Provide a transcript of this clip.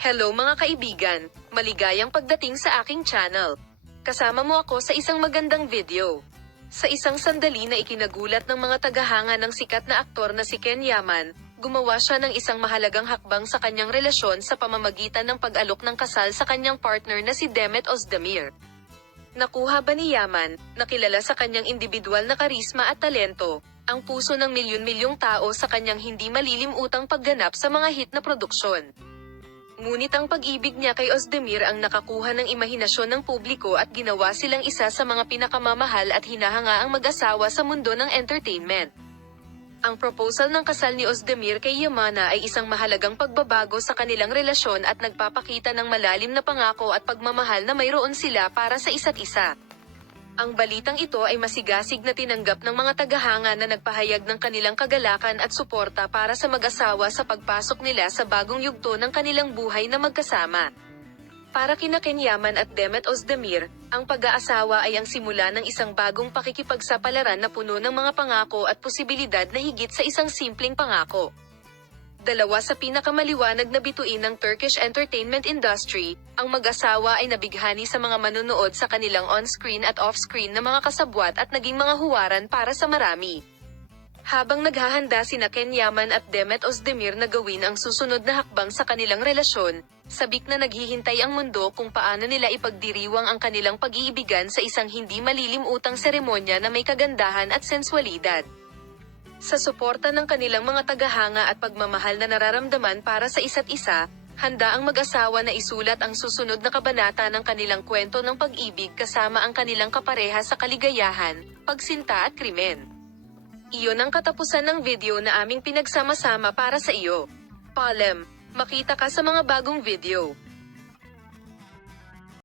Hello mga kaibigan, maligayang pagdating sa aking channel. Kasama mo ako sa isang magandang video. Sa isang sandali na ikinagulat ng mga tagahanga ng sikat na aktor na si Ken Yaman, gumawa siya ng isang mahalagang hakbang sa kanyang relasyon sa pamamagitan ng pag-alok ng kasal sa kanyang partner na si Demet Özdemir. Nakuha ba ni Yaman, na kilala sa kanyang individual na karisma at talento, ang puso ng milyon-milyong tao sa kanyang hindi malilimutang pagganap sa mga hit na produksyon? Ngunit ang pag-ibig niya kay Özdemir ang nakakuha ng imahinasyon ng publiko at ginawa silang isa sa mga pinakamamahal at hinahangaang mag-asawa sa mundo ng entertainment. Ang proposal ng kasal ni Özdemir kay Yamana ay isang mahalagang pagbabago sa kanilang relasyon at nagpapakita ng malalim na pangako at pagmamahal na mayroon sila para sa isa't isa. Ang balitang ito ay masigasig na tinanggap ng mga tagahanga na nagpahayag ng kanilang kagalakan at suporta para sa mag-asawa sa pagpasok nila sa bagong yugto ng kanilang buhay na magkasama. Para kina Ken Yaman at Demet Özdemir, ang pag-aasawa ay ang simula ng isang bagong pakikipagsapalaran na puno ng mga pangako at posibilidad na higit sa isang simpleng pangako. Dalawa sa pinakamaliwanag na bituin ng Turkish entertainment industry, ang mag-asawa ay nabighani sa mga manonood sa kanilang on-screen at off-screen na mga kasabwat at naging mga huwaran para sa marami. Habang naghahanda sina Ken Yaman at Demet Özdemir na gawin ang susunod na hakbang sa kanilang relasyon, sabik na naghihintay ang mundo kung paano nila ipagdiriwang ang kanilang pag-iibigan sa isang hindi malilimutang seremonya na may kagandahan at sensualidad. Sa suporta ng kanilang mga tagahanga at pagmamahal na nararamdaman para sa isa't isa, handa ang mag-asawa na isulat ang susunod na kabanata ng kanilang kwento ng pag-ibig kasama ang kanilang kapareha sa kaligayahan, pagsinta at krimen. Iyon ang katapusan ng video na aming pinagsama-sama para sa iyo. Paalam, makita ka sa mga bagong video.